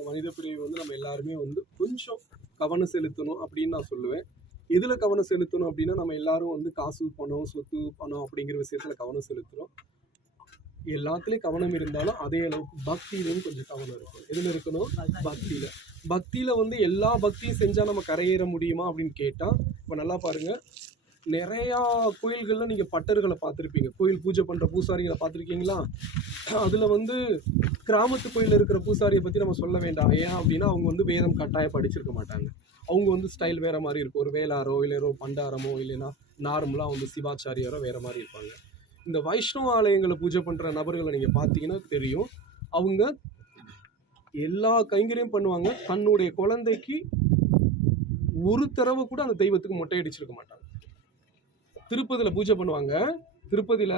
இந்த மனித பிரிவு வந்து நம்ம எல்லாருமே வந்து கொஞ்சம் கவனம் செலுத்தணும் அப்படின்னு நான் சொல்லுவேன். எதுல கவனம் செலுத்தணும் அப்படின்னா, நம்ம எல்லாரும் வந்து காசு, பணம், சொத்து, பணம் அப்படிங்கிற விஷயத்துல கவனம் செலுத்துறோம். எல்லாத்துலயும் கவனம் இருந்தாலும் அதே அளவுக்கு பக்தியிலும் கொஞ்சம் கவனம் இருக்கும். எதுல இருக்கணும்? பக்தியில. பக்தியில வந்து எல்லா பக்தியும் செஞ்சா நம்ம கரையேற முடியுமா அப்படின்னு கேட்டா, இப்ப நல்லா பாருங்க, நிறையா கோயில்கள்ல நீங்க பட்டர்களை பார்த்துருப்பீங்க. கோயில் பூஜை பண்ற பூசாரிகளை பார்த்துருக்கீங்களா? அதுல வந்து கிராமத்து கோயில் இருக்கிற பூசாரியை பத்தி நம்ம சொல்ல வேண்டாம். ஏன் அப்படின்னா, அவங்க வந்து வேதம் கட்டாய படிச்சிருக்க மாட்டாங்க. அவங்க வந்து ஸ்டைல் வேற மாதிரி இருக்கும். ஒரு வேளாரோ இல்லை ஒரு பண்டாரமோ இல்லைன்னா நார்மலா வந்து சிவாச்சாரியாரோ வேற மாதிரி இருப்பாங்க. இந்த வைஷ்ணவ ஆலயங்களை பூஜை பண்ற நபர்களை நீங்க பார்த்தீங்கன்னா தெரியும். அவங்க எல்லா கைங்கரியம் பண்ணுவாங்க. தன்னுடைய குழந்தைக்கு ஒரு தடவை கூட அந்த தெய்வத்துக்கு மொட்டை அடிச்சிருக்க மாட்டாங்க. திருப்பதியில பூஜை பண்ணுவாங்க. திருப்பதியில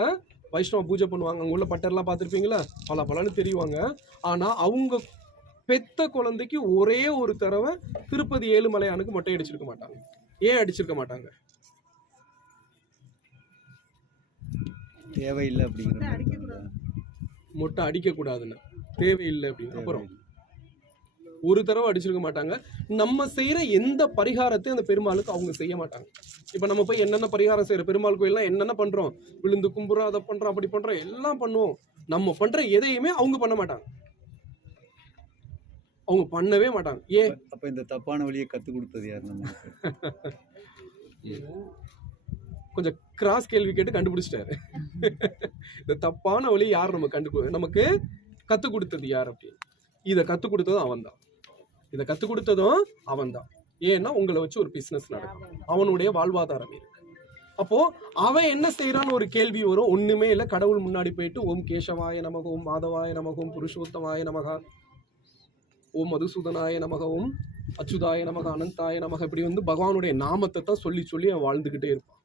வைஷ்ணவ பூஜை பண்ணுவாங்க. அங்க உள்ள பட்டர்லாம் பார்த்துருப்பீங்களா? பல பலன்னு தெரியுவாங்க. ஆனா அவங்க பெத்த குழந்தைக்கு ஒரே ஒரு தடவை திருப்பதி ஏழுமலையானுக்கு மொட்டை அடிச்சிருக்க மாட்டாங்க. ஏன் அடிச்சிருக்க மாட்டாங்க? தேவையில்லை அப்படிங்கிற மொட்டை அடிக்க கூடாதுன்னு, தேவையில்லை அப்படின்னு. அப்புறம் ஒரு தடவை அடிச்சிருக்க மாட்டாங்க. நம்ம செய்யற எந்த பரிகாரத்தையும் அந்த பெருமாளுக்கு அவங்க செய்ய மாட்டாங்க. இப்ப நம்ம போய் என்னென்ன பரிகாரம் செய்யற பெருமாள் கோயில்லாம் என்னென்ன பண்றோம், விழுந்து கும்புறோம், அதை பண்றோம், அப்படி பண்றோம், எல்லாம் பண்ணுவோம். நம்ம பண்ற எதையுமே அவங்க பண்ண மாட்டாங்க. அவங்க பண்ணவே மாட்டாங்க. ஏன்? அப்ப இந்த தப்பான வழியை கத்துக் கொடுத்தது யார்? நமக்கு கொஞ்சம் கிராஸ் கேள்வி கேட்டு கண்டுபிடிச்சிட்டாரு. இந்த தப்பான வழி யார் நமக்கு கத்துக் கொடுத்தது யார் அப்படின்னு. இதை கத்துக் கொடுத்ததும் அவன் தான். இதை கத்துக் கொடுத்ததும் அவன் தான். ஏன்னா உங்களை வச்சு ஒரு பிசினஸ் நடக்கும், அவனுடைய வாழ்வாதாரம் இருக்கு. அப்போ அவன் என்ன செய்யறான்னு ஒரு கேள்வி வரும். ஒண்ணுமே இல்லை, கடவுள் முன்னாடி போயிட்டு ஓம் கேசவாய நமக, ஓம் மாதவாய நமக, ஓம் புருஷோத்தமாய நமக, ஓம் மதுசூதனாய நமக, ஓம் அச்சுதாய நமக, அனந்தாய நமக, இப்படி வந்து பகவானுடைய நாமத்தை தான் சொல்லி சொல்லி அவன் வாழ்ந்துகிட்டே இருப்பான்.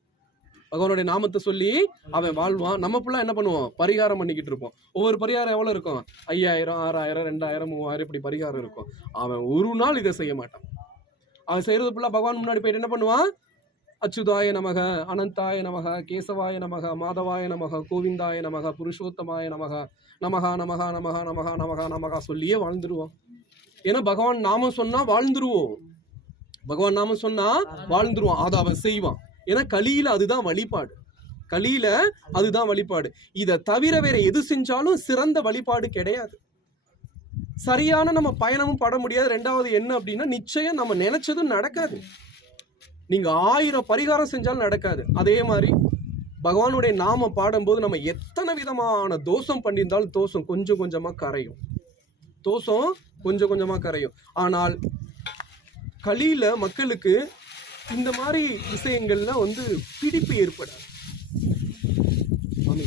பகவானுடைய நாமத்தை சொல்லி அவன் வாழ்வான். நம்ம ஃபுல்லா என்ன பண்ணுவோம்? பரிகாரம் பண்ணிக்கிட்டு இருப்போம். ஒவ்வொரு பரிகாரம் எவ்வளவு இருக்கும்? 5000, 6000, 2000, 3000 இப்படி பரிகாரம் இருக்கும். அவன் ஒரு நாள் இதை செய்ய மாட்டான். அவன் செய்யறது ஃபுல்லா பகவான் முன்னாடி போயிட்டு என்ன பண்ணுவான்? அச்சுதாய நமக, அனந்தாய நமக, கேசவாய நமக, மாதவாய நமக, கோவிந்தாய நமக, புருஷோத்தமாய நமக, நமகா நமகா நமகா நமகா நமகா நமகா சொல்லியே வாழ்ந்துருவோம். ஏன்னா பகவான் நாமம் சொன்னா வாழ்ந்துருவோம். பகவான் நாமம் சொன்னா வாழ்ந்துருவான். அதை அவன் செய்வான். ஏன்னா கலியில அதுதான் வழிபாடு. கலியில அதுதான் வழிபாடு. இதை தவிர வேற எது செஞ்சாலும் சிறந்த வழிபாடு கிடையாது. சரியான நம்ம பயணமும் பட முடியாது. ரெண்டாவது என்ன அப்படின்னா, நிச்சயம் நம்ம நினைச்சதும் நடக்காது. நீங்க 1000 பரிகாரம் செஞ்சாலும் நடக்காது. அதே மாதிரி பகவானுடைய நாம பாடும்போது நம்ம எத்தனை விதமான தோஷம் பண்ணியிருந்தாலும் தோஷம் கொஞ்சம் கொஞ்சமா கரையும். தோஷம் கொஞ்சம் கொஞ்சமா கரையும். ஆனால் கலியில மக்களுக்கு இந்த மாதிரி விஷயங்கள்ல வந்து பிடிப்பு ஏற்படாது. சுவாமி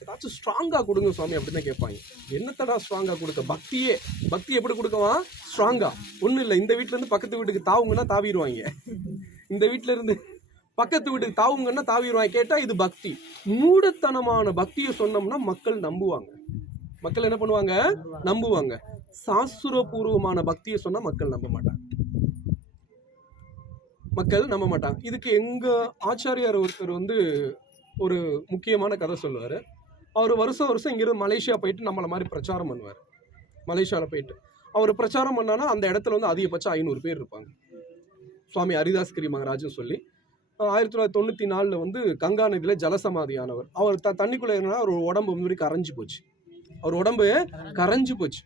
ஏதாச்சும் ஸ்ட்ராங்கா கொடுங்க சுவாமி அப்படின்னு தான் கேட்பாங்க. என்னத்தடா ஸ்ட்ராங்கா கொடுக்க? பக்தி எப்படி கொடுக்கவா? ஸ்ட்ராங்கா ஒன்றும் இல்லை. இந்த வீட்டுல இருந்து பக்கத்து வீட்டுக்கு தாவுங்கன்னா தாவிடுவாங்க. இந்த வீட்டுல இருந்து பக்கத்து வீட்டுக்கு தாவுங்கன்னா தாவிடுவாங்க. கேட்டா இது பக்தி. மூடத்தனமான பக்தியை சொன்னோம்னா மக்கள் நம்புவாங்க. மக்கள் என்ன பண்ணுவாங்க? நம்புவாங்க. சாஸ்திரபூர்வமான பக்தியை சொன்னா மக்கள் நம்ப மாட்டாங்க. இதுக்கு எங்க ஆச்சாரியார் ஒருத்தர் வந்து ஒரு முக்கியமான கதை சொல்லுவாரு. அவர் வருஷம் வருஷம் இங்கிருந்து மலேசியா போயிட்டு நம்மள மாதிரி பிரச்சாரம் பண்ணுவார். மலேசியாவில் போயிட்டு அவர் பிரச்சாரம் பண்ணானா அந்த இடத்துல வந்து அதிகபட்சம் 500 பேர் இருப்பாங்க. சுவாமி ஹரிதாஸ்கிரி மகராஜன் சொல்லி 1994 வந்து கங்கா நதியில ஜலசமாதியானவர். அவர் தண்ணிக்குள்ள இருந்தா அவர் உடம்பு மாதிரி கரைஞ்சு போச்சு. அவர் உடம்பு கரைஞ்சு போச்சு.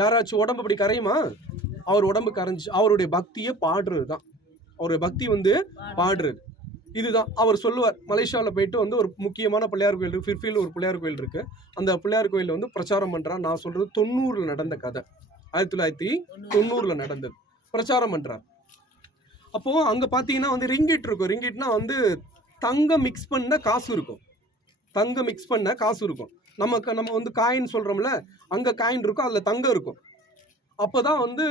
யாராச்சும் உடம்பு அப்படி கரையுமா? அவர் உடம்பு கரைஞ்சு. அவருடைய பக்தியை பாடுறது தான். அவருடைய பக்தி வந்து பாடுறது. இதுதான் அவர் சொல்லுவார். மலேசியாவில் போயிட்டு வந்து ஒரு முக்கியமான பிள்ளையார் கோயில் இருக்கு, ஃபிர்ஃபில் ஒரு பிள்ளையார் கோயில் இருக்கு. அந்த பிள்ளையார் கோயிலில் வந்து பிரச்சாரம் பண்றார். நான் சொல்றது 90ல் நடந்த கதை. 1990ல் நடந்தது. பிரச்சாரம் பண்றார். அப்போ அங்க பாத்தீங்கன்னா வந்து ரிங்கிட் இருக்கும். ரிங்கிட்னா வந்து தங்கம் மிக்ஸ் பண்ண காசு இருக்கும். தங்கம் மிக்ஸ் பண்ண காசு இருக்கும். நம்ம வந்து காயின் சொல்றோம்ல, அங்க காயின் இருக்கும், அதுல தங்கம் இருக்கும். அப்பதான் வந்து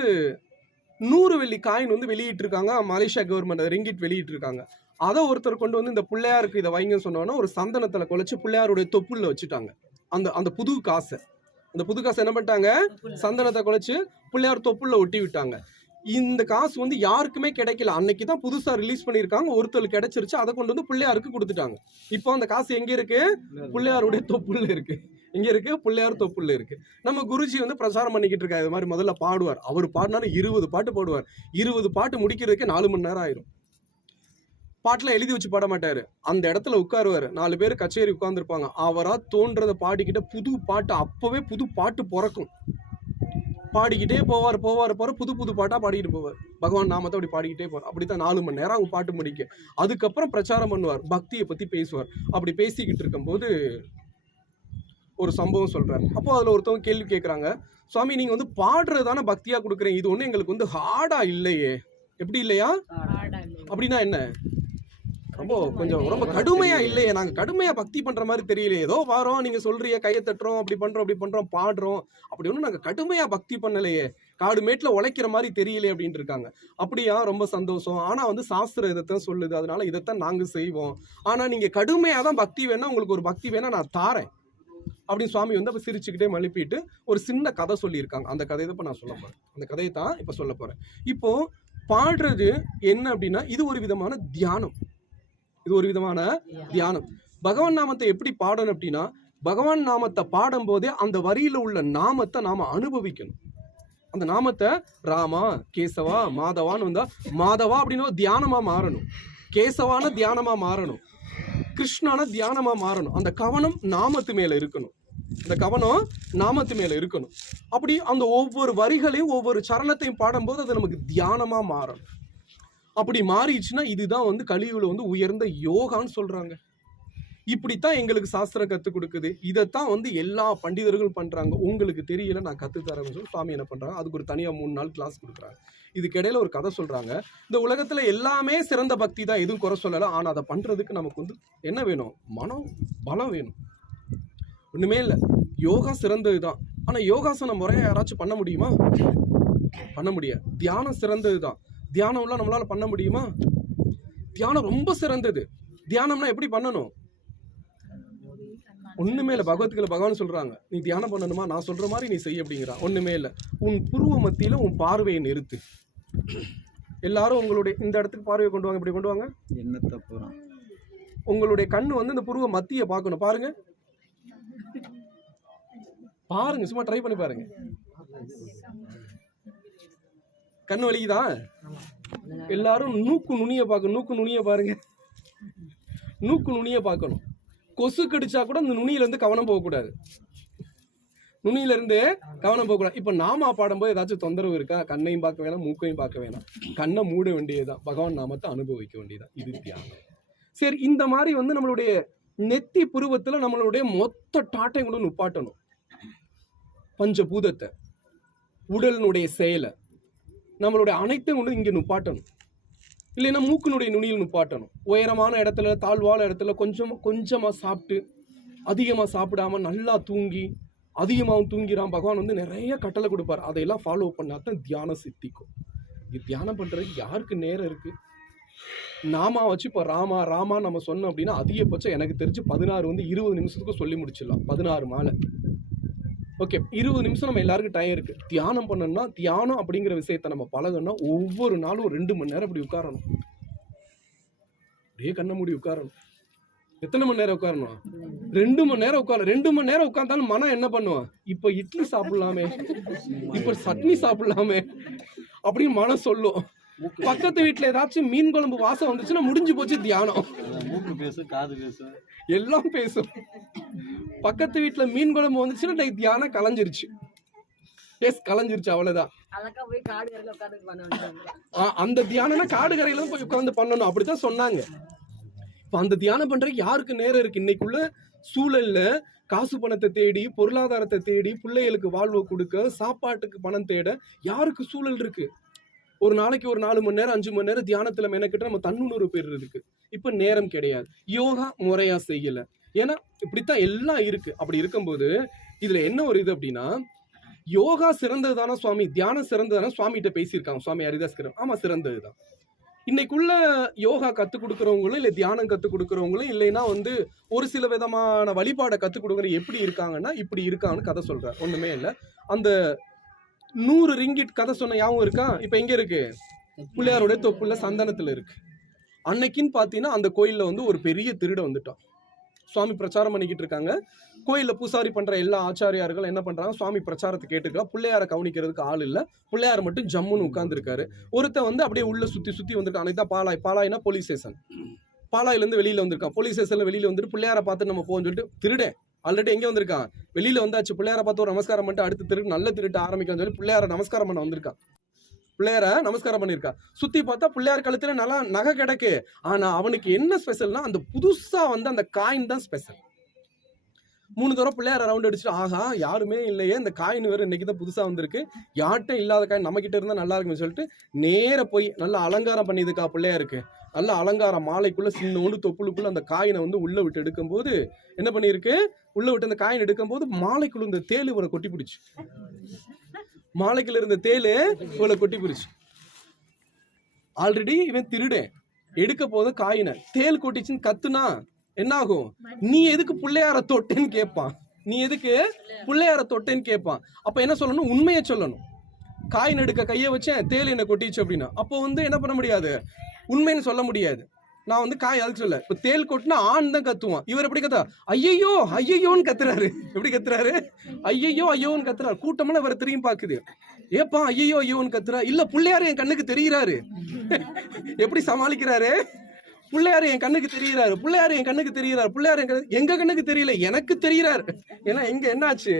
100 வெள்ளி காயின் வந்து வெளியிட்டு இருக்காங்க. மலேசியா கவர்மெண்ட் ரிங்கிட் வெளியிட்டு இருக்காங்க. அதை ஒருத்தர் கொண்டு வந்து இந்த பிள்ளையாருக்கு இதை வைங்கன்னு சொன்னோன்னா ஒரு சந்தனத்துல குலைச்சு பிள்ளையாருடைய தொப்புள்ள வச்சுட்டாங்க. அந்த புது காசை என்ன பண்ணிட்டாங்க? சந்தனத்தை குலைச்சு பிள்ளையார் தொப்புள்ள ஒட்டி விட்டாங்க. இந்த காசு வந்து யாருக்குமே கிடைக்கல. அன்னைக்குதான் புதுசா ரிலீஸ் பண்ணிருக்காங்க. ஒருத்தருக்கு கிடைச்சிருச்சு. அதை கொண்டு வந்து பிள்ளையாருக்கு கொடுத்துட்டாங்க. இப்போ அந்த காசு எங்க இருக்கு? பிள்ளையாருடைய தொப்புள்ள இருக்கு. இங்க இருக்கு, பிள்ளையார் தொப்புள்ள இருக்கு. நம்ம குருஜி வந்து பிரச்சாரம் பண்ணிக்கிட்டு இருக்காரு. இது மாதிரி முதல்ல பாடுவார். அவர் பாடினாலும் 20 பாட்டு பாடுவார். 20 பாட்டு முடிக்கிறதுக்கே 4 மணி நேரம் ஆயிரும். பாட்டுல எழுதி வச்சு பாட மாட்டாரு. அந்த இடத்துல உட்காருவாரு. 4 பேர் கச்சேரி உட்கார்ந்துருப்பாங்க. அவரா தோன்றதை பாடிக்கிட்ட புது பாட்டு, அப்பவே புது பாட்டு பிறக்கும். பாடிக்கிட்டே போவார் புது புது பாட்டா பாடிக்கிட்டு போவார். பகவான் நாமத்தை அப்படி பாடிக்கிட்டே போவார். அப்படித்தான் 4 மணி நேரம் அவங்க பாட்டு முடிக்க. அதுக்கப்புறம் பிரச்சாரம் பண்ணுவார், பக்தியை பத்தி பேசுவார். அப்படி பேசிக்கிட்டு இருக்கும்போது ஒரு சம்பவம் சொல்றாரு. அப்போ அதுல ஒருத்தவங்க கேள்வி கேட்கறாங்க, சுவாமி நீங்க வந்து பாடுறதுதானே பக்தியா கொடுக்குறீங்க, இது ஒண்ணு எங்களுக்கு வந்து ஹார்டா இல்லையே. எப்படி இல்லையா? அப்படின்னா என்ன? ரொம்ப கடுமையா இல்லையே, நாங்க கடுமையா பக்தி பண்ற மாதிரி தெரியலையே. ஏதோ வாரோம், நீங்க சொல்றீங்க, கையை தட்டுறோம், அப்படி பண்றோம் பாடுறோம், அப்படி ஒன்றும் நாங்க கடுமையா பக்தி பண்ணலையே, காடு மேட்ல உழைக்கிற மாதிரி தெரியலையே அப்படின்னு இருக்காங்க. அப்படியா, ரொம்ப சந்தோஷம். ஆனா வந்து சாஸ்திரம் இதைத்தான் சொல்லுது, அதனால இதைத்தான் நாங்க செய்வோம். ஆனா நீங்க கடுமையா தான் பக்தி வேணா, உங்களுக்கு ஒரு பக்தி வேணா நான் தாரேன் அப்படின்னு சுவாமி வந்து அப்ப சிரிச்சுக்கிட்டே மழுப்பிட்டு ஒரு சின்ன கதை சொல்லியிருக்காங்க. அந்த கதையை தான் இப்ப நான் சொல்ல போறேன். அந்த கதையை தான் இப்ப சொல்ல போறேன். இப்போ பாடுறது என்ன அப்படின்னா, இது ஒரு விதமான தியானம். இது ஒரு விதமான தியானம். பகவான் நாமத்தை எப்படி பாடணும் அப்படின்னா, பகவான் நாமத்தை பாடும் போதே அந்த வரியில உள்ள நாமத்தை நாம அனுபவிக்கணும். அந்த நாமத்தை ராமா, கேசவா, மாதவான்னு வந்தா மாதவா அப்படின்னு தியானமா மாறணும், கேசவான தியானமா மாறணும், கிருஷ்ணான தியானமா மாறணும். அந்த கவனம் நாமத்து மேல இருக்கணும். அந்த கவனம் நாமத்து மேல இருக்கணும். அப்படி அந்த ஒவ்வொரு வரிகளையும் ஒவ்வொரு சரணத்தையும் பாடும்போது அது நமக்கு தியானமா மாறணும். அப்படி மாறிடுச்சுன்னா இதுதான் வந்து கலியுகல வந்து உயர்ந்த யோகான்னு சொல்றாங்க. இப்படித்தான் எங்களுக்கு சாஸ்திரம் கத்துக் கொடுக்குது. இதைத்தான் வந்து எல்லா பண்டிதர்களும் பண்றாங்க. உங்களுக்கு தெரியல, நான் கத்து தரேன்னு சொல்லி சுவாமி என்ன பண்றாங்க, அதுக்கு ஒரு தனியா 3 நாள் கிளாஸ் கொடுக்குறாங்க. இதுக்கு இடையில ஒரு கதை சொல்றாங்க. இந்த உலகத்துல எல்லாமே சிறந்த பக்தி தான், எதுவும் குறை சொல்லல. ஆனா அதை பண்றதுக்கு நமக்கு வந்து என்ன வேணும்? மனம் பலம் வேணும். ஒண்ணுமே இல்லை, யோகா சிறந்ததுதான். ஆனா யோகாசன முறையை யாராச்சும் பண்ண முடியுமா? பண்ண முடியாது. தியானம் சிறந்ததுதான். தியானம் எல்லாம் நம்மளால பண்ண முடியுமா? தியானம் ரொம்ப சிறந்தது. தியானம்னா எப்படி பண்ணணும்? ஒண்ணுமே இல்லை. பகவத்கீதை பகவான் சொல்றாங்க, நீ தியானம் பண்ணணுமா, நான் சொல்ற மாதிரி நீ செய்ய அப்படிங்கிறான். ஒண்ணுமே இல்லை. உன் புருவ மத்தியில உன் பார்வையை நிறுத்து. எல்லாரும் உங்களுடைய இந்த இடத்துக்கு பார்வையை கொண்டு வாங்க. இப்படி கொண்டு வாங்க. என்னத்த போறோம்? உங்களுடைய கண்ணு வந்து இந்த புருவ மத்திய பார்க்கணும். பாருங்க பாருங்க, சும்மா ட்ரை பண்ணி பாருங்க. கண்ணு வலிக்குதா? எல்லாரும் நூக்கு நுனிய பார்க்கணும். நூக்கு நுனிய பாருங்க. நூக்கு நுனிய பார்க்கணும். கொசு கடிச்சா கூட இந்த நுனியில இருந்து கவனம் போகக்கூடாது. நுனியில இருந்து கவனம் போகக்கூடாது. இப்ப நாமா பாடும்போது ஏதாச்சும் தொந்தரவு இருக்கா? கண்ணையும் பார்க்க வேணாம், மூக்கையும் பார்க்க வேணாம். கண்ணை மூட வேண்டியதுதான். பகவான் நாமத்தை அனுபவிக்க வேண்டியதுதான். இது தியானம். சரி, இந்த மாதிரி வந்து நம்மளுடைய நெத்தி புருவத்துல நம்மளுடைய மொத்த டாட்டையும் கூட நுப்பாட்டணும். பஞ்சபூதத்தை, உடலினுடைய செயலை, நம்மளுடைய அனைத்தையும் கொண்டு இங்க நுப்பாட்டணும். இல்லைன்னா மூக்கினுடைய நுனியில் நுப்பாட்டணும். உயரமான இடத்துல, தாழ்வான இடத்துல கொஞ்சமா சாப்பிட்டு அதிகமா சாப்பிடாம நல்லா தூங்கி அதிகமாகவும் தூங்கிறான். பகவான் வந்து நிறைய கட்டளை கொடுப்பார். அதையெல்லாம் ஃபாலோ பண்ணாதான் தியானம் சித்திக்கும். இது தியானம் பண்றதுக்கு யாருக்கு நேரம் இருக்கு? நாமா வச்சு இப்போ ராமா ராமா நம்ம சொன்னோம் அப்படின்னா அதிகபட்சம் எனக்கு தெரிஞ்சு 16 வந்து 20 நிமிஷத்துக்கு சொல்லி முடிச்சிடலாம். 16 மாலை. ஓகே, 20 நிமிஷம் நம்ம எல்லாருக்கும் டைம் இருக்கு. தியானம் பண்ணணும்னா, தியானம் அப்படிங்கிற விஷயத்த நம்ம பழகணும்னா ஒவ்வொரு நாளும் ஒரு 2 மணி நேரம் அப்படி உட்காரணும். அப்படியே கண்ண மூடி உட்காரணும். எத்தனை மணி நேரம் உட்காரணும்? 2 மணி நேரம் உட்கார. 2 மணி நேரம் உட்கார்ந்தாலும் மனம் என்ன பண்ணுவோம்? இப்ப இட்லி சாப்பிடலாமே, இப்ப சட்னி சாப்பிடலாமே அப்படின்னு மனம் சொல்லும். பக்கத்து வீட்டுல ஏதாச்சும் மீன் குழம்பு வாசம் வந்துச்சுன்னா முடிஞ்சு போச்சு தியானம். மூக்கு பேசு, காது பேசு, எல்லாம் பேசும். பக்கத்து வீட்டுல மீன் குழம்பு வந்துச்சுன்னா தியானம் கலைஞ்சிருச்சு. கலைஞ்சிருச்சு, அவ்வளவுதான். அந்த தியானம்னா காடு கரையில போய் உட்கார்ந்து பண்ணணும், அப்படித்தான் சொன்னாங்க. இப்ப அந்த தியானம் பண்றதுக்கு யாருக்கு நேரம் இருக்கு? இன்னைக்குள்ள சூழல்ல காசு பணத்தை தேடி, பொருளாதாரத்தை தேடி, பிள்ளைகளுக்கு வாழ்வு கொடுக்க, சாப்பாட்டுக்கு பணம் தேட யாருக்கு சூழல் இருக்கு? ஒரு நாளைக்கு ஒரு 4 மணி நேரம் 5 மணி நேரம் தியானத்துல மெனக்கிட்ட நம்ம தன்னுணர்வு பெறுறதுக்கு இப்ப நேரம் கிடையாது. யோகா முறையா செய்யல. ஏன்னா இப்படித்தான் எல்லாம் இருக்கு. அப்படி இருக்கும்போது இதுல என்ன ஒரு இது அப்படின்னா, யோகா சிறந்ததுதானா சுவாமி, தியானம் சிறந்ததுதானா சுவாமிகிட்ட பேசியிருக்காங்க சுவாமி ஹரிதாஸ்கரன். ஆமா, சிறந்ததுதான். இன்னைக்குள்ள யோகா கத்துக் கொடுக்கறவங்களும் இல்ல தியானம் கத்துக் கொடுக்கறவங்களும் இல்லைன்னா வந்து ஒரு சில விதமான வழிபாடை கத்துக் கொடுக்குற எப்படி இருக்காங்கன்னா இப்படி இருக்காங்கன்னு கதை சொல்றாரு. ஒண்ணுமே இல்லை. அந்த 100 ரிங்கிட் கதை சொன்ன ஞாபகம் இருக்கா? இப்ப எங்க இருக்கு? பிள்ளையாருடைய தொப்புல சந்தனத்துல இருக்கு. அன்னைக்குன்னு பாத்தீங்கன்னா அந்த கோயில்ல வந்து ஒரு பெரிய திருட வந்துட்டான். சுவாமி பிரச்சாரம் பண்ணிக்கிட்டு இருக்காங்க. கோயில்ல பூசாரி பண்ற எல்லா ஆச்சாரியார்கள் என்ன பண்றாங்க, சுவாமி பிரச்சாரத்தை கேட்டுக்கா, பிள்ளையார கவனிக்கிறதுக்கு ஆள் இல்ல, பிள்ளையார் மட்டும் ஜம்முன்னு உட்கார்ந்து இருக்காரு. ஒருத்தன் வந்து அப்படியே உள்ள சுத்தி சுத்தி வந்துட்டு, அன்னைக்கு பாலாய், பாலாய்னா போலீஸ் ஸ்டேஷன், பாலாயில இருந்து வெளியில வந்திருக்கான். போலீஸ் ஸ்டேஷன்ல வெளியில வந்துட்டு பிள்ளையார பார்த்து நம்ம போன்னு சொல்லிட்டு, திருடே ஆல்ரெடி எங்க வந்திருக்கான், வெளியில வந்தாச்சு, பிள்ளையார பார்த்து ஒரு நமஸ்காரம் பண்ணிட்டு அடுத்து திருட்டு நல்ல திருட்டு ஆரம்பிக்கான்னு சொல்லி பிள்ளையார நமஸ்காரம் பண்ண வந்திருக்கான். பிள்ளையார நமஸ்காரம் பண்ணிருக்கா. சுத்தி பார்த்தா பிள்ளையார் கழுத்துல நல்லா நகை கிடக்கு. ஆனா அவனுக்கு என்ன ஸ்பெஷல்னா, அந்த புதுசா வந்து அந்த காயின் தான் ஸ்பெஷல். 3 தடவை பிள்ளையார ரவுண்ட் அடிச்சுட்டு, ஆகா யாருமே இல்லையே, இந்த காயின் வேற இன்னைக்கு தான் புதுசா வந்திருக்கு, யார்கிட்ட இல்லாத காயின் நம்ம கிட்ட இருந்தா நல்லா இருக்குன்னு சொல்லிட்டு நேர போய் நல்லா அலங்காரம் பண்ணிதுக்கா பிள்ளையாருக்கு. நல்ல அலங்காரம் மாலைக்குள்ள சின்னோண்டு தொப்புளுக்குள்ள அந்த காயினை வந்து உள்ள விட்டு எடுக்கும் போது என்ன பண்ணிருக்கு, உள்ள விட்டு அந்த காயின் எடுக்கும் போது மாலைக்குள்ள இந்த தேளு இவரை கொட்டி பிடிச்சு, மாலைக்குள்ள இருந்த தேளு இவளை கொட்டி பிடிச்சு. ஆல்ரெடி இவன் திருடேன், எடுக்க போத காயினை தேள் கொட்டிச்சுன்னு கத்துனா என்ன ஆகும், நீ எதுக்கு பிள்ளையார தொட்டேன்னு கேட்பான், நீ எதுக்கு பிள்ளையார தொட்டேன்னு கேட்பான். அப்ப என்ன சொல்லணும், உண்மையை சொல்லணும். காயின் எடுக்க கையை வச்சேன், தேள் என்ன கொட்டிச்சு அப்படின்னா அப்போ வந்து என்ன பண்ண முடியாது, உண்மைன்னு சொல்ல முடியாது. நான் வந்து காய் அதுக்கு சொல்ல, இப்ப தேள் கொட்டினா ஆண் தான் கத்துவான், இவர் எப்படி கத்தா, ஐயோ ஐயோன்னு கத்துறாரு. எப்படி கத்துறாரு, ஐயோ ஐயோன்னு கத்துறாரு. கூட்டமெல்லாம் இவரை திரும்பி பாக்குது, ஏப்பா ஐயோ ஐயோன்னு கத்துறா, இல்ல பிள்ளையாரு என் கண்ணுக்கு தெரிகிறாரு. எப்படி சமாளிக்கிறாரு, பிள்ளையாரு என் கண்ணுக்கு தெரிகிறாரு, பிள்ளையாரு என் கண்ணுக்கு தெரிகிறாரு, பிள்ளையாரு எங்க கண்ணுக்கு தெரியல, எனக்கு தெரிகிறாரு. ஏன்னா எங்க என்னாச்சு,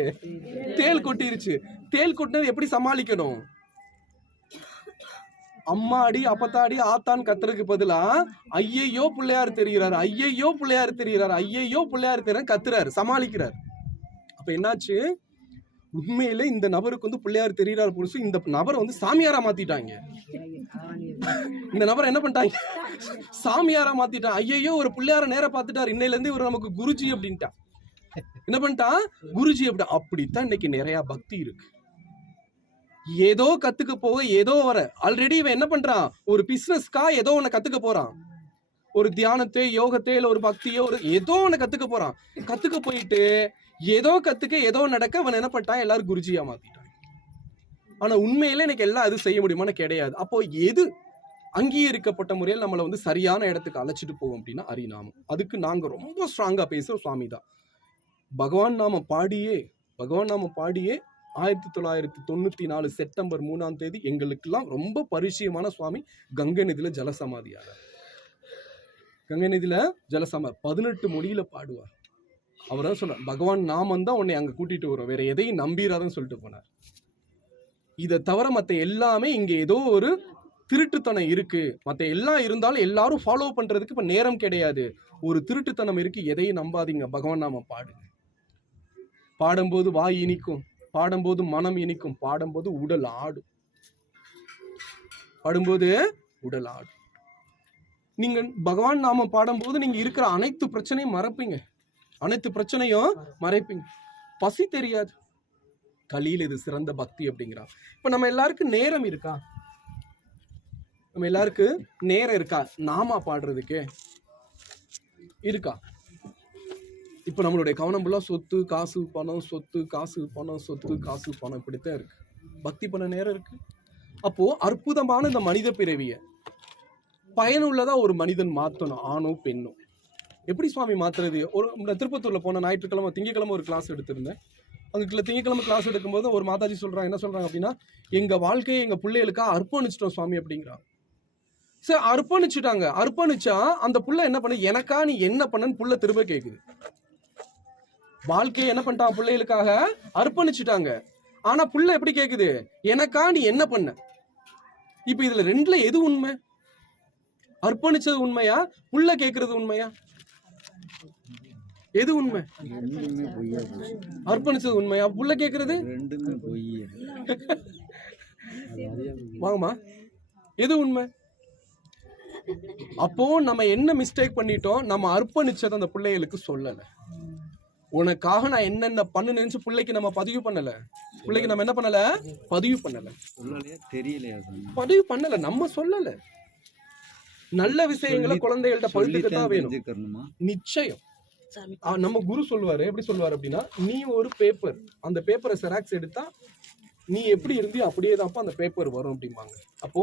தேள் கொட்டிருச்சு. தேள் கொட்டினது எப்படி சமாளிக்கணும், அம்மாடி அப்பத்தாடி ஆத்தான் கத்துறதுக்கு பதிலா ஐயையோ பிள்ளையார் தெரிகிறாரு, ஐயையோ பிள்ளையார் தெரிகிறாரு, ஐயையோ பிள்ளையார் தெரியாரு கத்துறாரு, சமாளிக்கிறார். அப்ப என்னாச்சு, உண்மையில இந்த நபருக்கு வந்து பிள்ளையார் தெரிகிறார் புரிசு, இந்த நபரை வந்து சாமியாரா மாத்திட்டாங்க. இந்த நபரை என்ன பண்ணிட்டாங்க, சாமியாரா மாத்திட்டான். ஐயையோ ஒரு பிள்ளையார நேர பார்த்துட்டார், இன்னையில இருந்து இவர் நமக்கு குருஜி அப்படின்ட்டா. என்ன பண்ணிட்டான், குருஜி அப்படி. அப்படித்தான் இன்னைக்கு நிறைய பக்தி இருக்கு. ஏதோ கத்துக்க போக ஏதோ வர, ஆல்ரெடி இவன் என்ன பண்றான், ஒரு பிசினஸ்க்கா ஏதோ ஒண்ணு கத்துக்க போறான், ஒரு தியானத்தை யோகத்தை இல்ல ஒரு பக்தியோ ஒரு ஏதோ ஒண்ணு கத்துக்க போறான். கத்துக்க போயிட்டு ஏதோ கத்துக்க ஏதோ நடக்க அவன் என்ன பண்ணிட்டான், எல்லாரும் குருஜியா மாத்திட்டான். ஆனா உண்மையில எனக்கு எல்லாம் அது செய்ய முடியுமான்னு கிடையாது. அப்போ எது அங்கீகரிக்கப்பட்ட முறையில் நம்மளை வந்து சரியான இடத்துக்கு அழைச்சிட்டு போவோம் அப்படின்னா ஹரிநாமம். அதுக்கு நாங்க ரொம்ப ஸ்ட்ராங்கா பேசுற சுவாமி தான். பகவான் நாம பாடியே 1994 செப்டம்பர் 3ஆம் தேதி எங்களுக்கெல்லாம் ரொம்ப பரிச்சயமான சுவாமி கங்கை நதியில ஜலசமாதியார். கங்கை நதியில 18 மொழியில பாடுவார். அவர் தான் சொல்றார், பகவான் நாமம் தான் உன்னை அங்க கூட்டிட்டு வரும், வேற எதையும் நம்பிராதுன்னு சொல்லிட்டு போனார். இதை தவிர மத்த எல்லாமே இங்க ஏதோ ஒரு திருட்டுத்தனம் இருக்கு, மத்த எல்லாம் இருந்தாலும் எல்லாரும் ஃபாலோ பண்றதுக்கு இப்ப நேரம் கிடையாது, ஒரு திருட்டுத்தனம் இருக்கு, எதையும் நம்பாதீங்க, பகவான் நாம பாடுங்க. பாடும்போது வாய் இனிக்கும், பாடும்போது மனம் இனிக்கும், பாடும்போது உடல் ஆடும், பாடும்போது உடல் ஆடும். நீங்க பகவான் நாம பாடும்போது நீங்க இருக்கிற அனைத்து பிரச்சனையும் மறப்பீங்க, அனைத்து பிரச்சனையும் மறைப்பீங்க. பசி தெரியாது, கலியில் இது சிறந்த பக்தி அப்படிங்கிறான். இப்ப நம்ம எல்லாருக்கும் நேரம் இருக்கா, நம்ம எல்லாருக்கும் நேரம் இருக்கா நாமா பாடுறதுக்கு இருக்கா? இப்ப நம்மளுடைய கவனம் ஃபுல்லா சொத்து காசு பணம், சொத்து காசு பணம், சொத்து காசு பணம், இப்படித்தான் இருக்கு. பக்தி பண்ண நேரம் இருக்கு? அப்போ அற்புதமான இந்த மனித பிறவிய பயனுள்ளதா ஒரு மனிதன் மாத்தணும், ஆணோ பெண்ணோ. எப்படி சுவாமி மாத்துறது? ஒரு திருப்பத்தூர்ல போன ஞாயிற்றுக்கிழமை திங்கக்கிழமை ஒரு கிளாஸ் எடுத்திருந்தேன். அங்க திங்கக்கிழமை கிளாஸ் எடுக்கும்போது ஒரு மாதாஜி சொல்றாங்க, என்ன சொல்றாங்க அப்படின்னா, எங்க வாழ்க்கையை எங்க பிள்ளைகளுக்கா அர்ப்பணிச்சிட்டோம் சுவாமி அப்படிங்கிறாங்க. சரி, அர்ப்பணிச்சுட்டாங்க. அர்ப்பணிச்சா அந்த புள்ள என்ன பண்ண, எனக்கா நீ என்ன பண்ணன்னு புள்ள திரும்ப கேக்குது. வாழ்க்கையை என்ன பண்ணிட்டான், பிள்ளைகளுக்காக அர்ப்பணிச்சுட்டாங்க. ஆனா புள்ள எப்படி கேக்குது, எனக்கா நீ என்ன பண்ண? இப்ப இதுல ரெண்டுல எது உண்மை? அர்ப்பணிச்சது உண்மையா, புள்ள கேக்குறது உண்மையா? எது உண்மை? அர்ப்பணிச்சது உண்மையா, புள்ள கேக்குறது? வாங்கம்மா, எது உண்மை? அப்போ நம்ம என்ன மிஸ்டேக் பண்ணிட்டோம், நம்ம அர்ப்பணிச்சது அந்த பிள்ளைகளுக்கு சொல்லல. உனக்காக நான் என்னென்ன பண்ணு நினைச்சு பிள்ளைக்கு நம்ம பதிவு பண்ணல, பிள்ளைக்கு நம்ம என்ன பண்ணல, பதிவு பண்ணல, பதிவு பண்ணல, நம்ம சொல்லல. நல்ல விஷயங்களை குழந்தைகள்ட்ட பகிர்ந்துக்கத்தான் வேணும். நிச்சயம் நம்ம குரு சொல்லுவாரு, எப்படி சொல்லுவாரு அப்படின்னா, நீ ஒரு பேப்பர், அந்த பேப்பரை செராக்ஸ் எடுத்தா நீ எப்படி இருந்தியோ அப்படியே தான்ப்பா அந்த பேப்பர் வரும் அப்படிம்பாங்க. அப்போ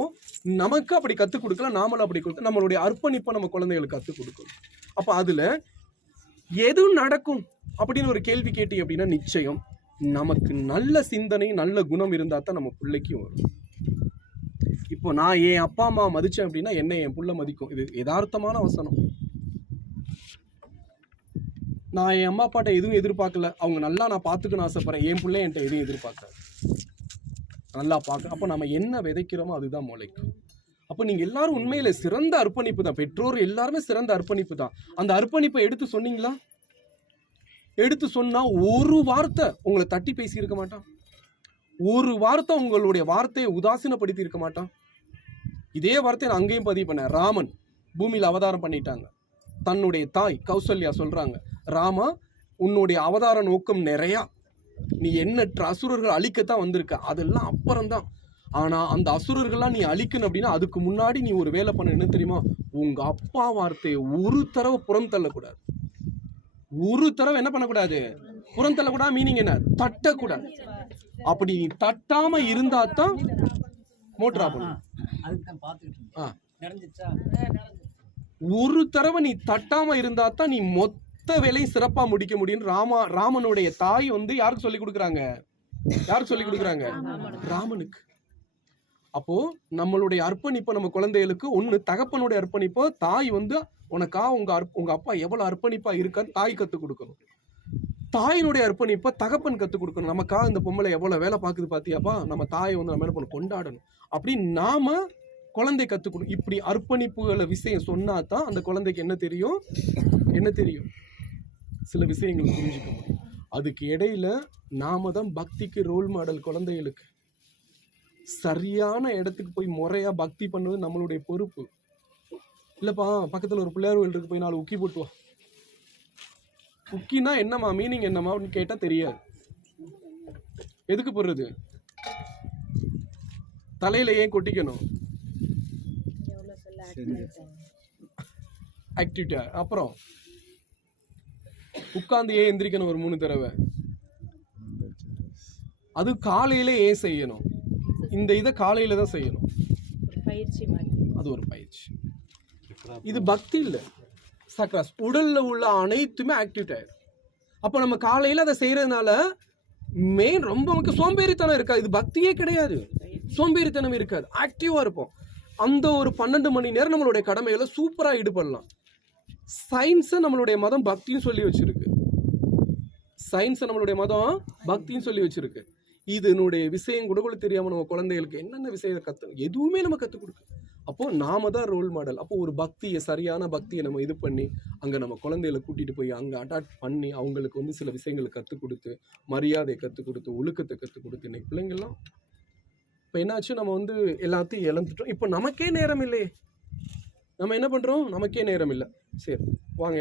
நமக்கு அப்படி கத்துக் கொடுக்கல, நாமளும் அப்படி கொடுத்து நம்மளுடைய அர்ப்பணிப்பை நம்ம குழந்தைகளுக்கு கத்துக் கொடுக்கணும். அப்ப அதுல எது நடக்கும் அப்படின்னு ஒரு கேள்வி கேட்டி அப்படின்னா நிச்சயம் நமக்கு நல்ல சிந்தனை நல்ல குணம் இருந்தா தான் நம்ம பிள்ளைக்கும் வரும். இப்போ நான் என் அப்பா அம்மா மதிச்சேன் அப்படின்னா என்ன என் புள்ள மதிக்கும். இது யதார்த்தமான வசனம். நான் என் அம்மா அப்பாட்ட எதுவும் எதிர்பார்க்கல, அவங்க நல்லா நான் பார்த்துக்கணும் ஆசைப்படுறேன், என் பிள்ளை என்கிட்ட எதுவும் எதிர்பார்க்காது, நல்லா பார்க்க. அப்போ நம்ம என்ன விதைக்கிறோமோ அதுதான் முளைக்கும். அப்போ நீங்க எல்லாரும் உண்மையில சிறந்த அர்ப்பணிப்பு தான். பெற்றோர் எல்லாருமே சிறந்த அர்ப்பணிப்பு தான். அந்த அர்ப்பணிப்பை எடுத்து சொன்னீங்களா? எடுத்து சொன்னா ஒரு வார்த்தை உங்களை தட்டி பேசி இருக்க மாட்டான், ஒரு வார்த்தை உங்களுடைய வார்த்தையை உதாசீனப்படுத்தி இருக்க மாட்டான். இதே வார்த்தையை நான் அங்கேயும் பதிவு பண்ணேன். ராமன் பூமியில் அவதாரம் பண்ணிட்டாங்க. தன்னுடைய தாய் கௌசல்யா சொல்றாங்க, ராமா உன்னுடைய அவதார நோக்கம் நிறையா, நீ எண்ணற்ற அசுரர்கள் அழிக்கத்தான் வந்திருக்க, அதெல்லாம் அப்புறம்தான். ஆனா அந்த அசுரர்கள்லாம் நீ அழிக்கணும் அப்படின்னா அதுக்கு முன்னாடி நீ ஒரு வேலை பண்ண. என்ன தெரியுமா? உங்க அப்பா வார்த்தையை ஒரு தடவை புறம் தள்ளக்கூடாது. ஒரு தடவை என்ன பண்ணக்கூடாது? புறம் தள்ளக்கூடாது. மீனிங் என்ன? தட்டக்கூடாது. அப்படி நீ தட்டாம இருந்தா தான் மோட்டர் ஆஃப் பண்ணும். ஒரு தடவை நீ தட்டாம இருந்தா தான் நீ மொத்த வேலையும் சிறப்பா முடிக்க முடியும். ராமனுடைய தாய் வந்து யாருக்கு சொல்லி கொடுக்குறாங்க? யாருக்கு சொல்லி கொடுக்குறாங்க? ராமனுக்கு. அப்போ நம்மளுடைய அர்ப்பணிப்பை நம்ம குழந்தைகளுக்கு ஒண்ணு தகப்பனுடைய அர்ப்பணிப்போ, தாய் வந்து உனக்கா உங்க அப்பா எவ்வளவு அர்ப்பணிப்பா இருக்கான்னு தாய் கத்து கொடுக்கணும். தாயினுடைய அர்ப்பணிப்பை தகப்பன் கத்து கொடுக்கணும். நமக்கா இந்த பொம்பளை எவ்வளவு வேலை பார்க்குது பாத்தியாப்பா, நம்ம தாயை வந்து நம்ம என்ன பண்ணணும்? கொண்டாடணும். அப்படி நாம குழந்தை கத்துக்கணும். இப்படி அர்ப்பணிப்புகளை விஷயம் சொன்னா தான் அந்த குழந்தைக்கு என்ன தெரியும்? என்ன தெரியும்? சில விஷயங்கள் புரிஞ்சுக்க முடியும். அதுக்கு இடையில நாம தான் பக்திக்கு ரோல் மாடல். குழந்தைகளுக்கு சரியான இடத்துக்கு போய் முறையா பக்தி பண்ணுவது நம்மளுடைய பொறுப்பு. இல்லப்பா பக்கத்துல ஒரு பிள்ளையார் கோயிலுக்கு போய் 4 உக்கி போட்டு வா. உக்கினா என்னம்மா, மீனிங் என்னம்மா அப்படின்னு கேட்டா தெரியாது. எதுக்கு போடுறது? தலையில ஏன் கொட்டிக்கணும்? ஆக்டிவிட்டியா. அப்புறம் உட்கார்ந்து ஏன் எந்திரிக்கணும் ஒரு 3 தடவை? அது காலையில ஏன் செய்யணும்? இந்த இதை காலையில தான் செய்யணும். அது ஒரு பயிற்சி. இது பக்தி இல்லை, சக்ராஸ். உடல்ல உள்ள அனைத்துமே ஆக்டிவேட் ஆயிடும். அப்ப நம்ம காலையில அதை செய்யறதுனால மெயின் ரொம்ப முக்கியம் சோம்பேறித்தனம் இருக்காது. இது பக்தியே கிடையாது, சோம்பேறித்தனம் இருக்காது, ஆக்டிவா இருப்போம். அந்த ஒரு 12 மணி நேரம் நம்மளுடைய கடமைகளை சூப்பரா ஈடுபடலாம். சயின்ஸை நம்மளுடைய மதம் பக்தின்னு சொல்லி வச்சிருக்கு. சயின்ஸை நம்மளுடைய மதம் பக்தின்னு சொல்லி வச்சிருக்கு. இதனுடைய விஷயம் கூட தெரியாம நம்ம குழந்தைகளுக்கு என்னென்ன விஷயம் கத்து எதுவுமே நம்ம கற்றுக் கொடுக்க. அப்போ நாம தான் ரோல் மாடல். அப்போ ஒரு பக்தியை, சரியான பக்தியை நம்ம இது பண்ணி அங்க நம்ம குழந்தைகளை கூட்டிட்டு போய் அங்க அடாப்ட் பண்ணி அவங்களுக்கு வந்து சில விஷயங்களை கற்றுக் கொடுத்து, மரியாதையை கற்றுக் கொடுத்து, ஒழுக்கத்தை கற்றுக் கொடுத்து, இன்னைக்கு பிள்ளைங்கள்லாம் இப்போ என்னாச்சு, நம்ம வந்து எல்லாத்தையும் இழந்துட்டோம். இப்போ நமக்கே நேரம் இல்லையே. நம்ம என்ன பண்றோம்? நமக்கே நேரம் இல்லை. சரி வாங்க.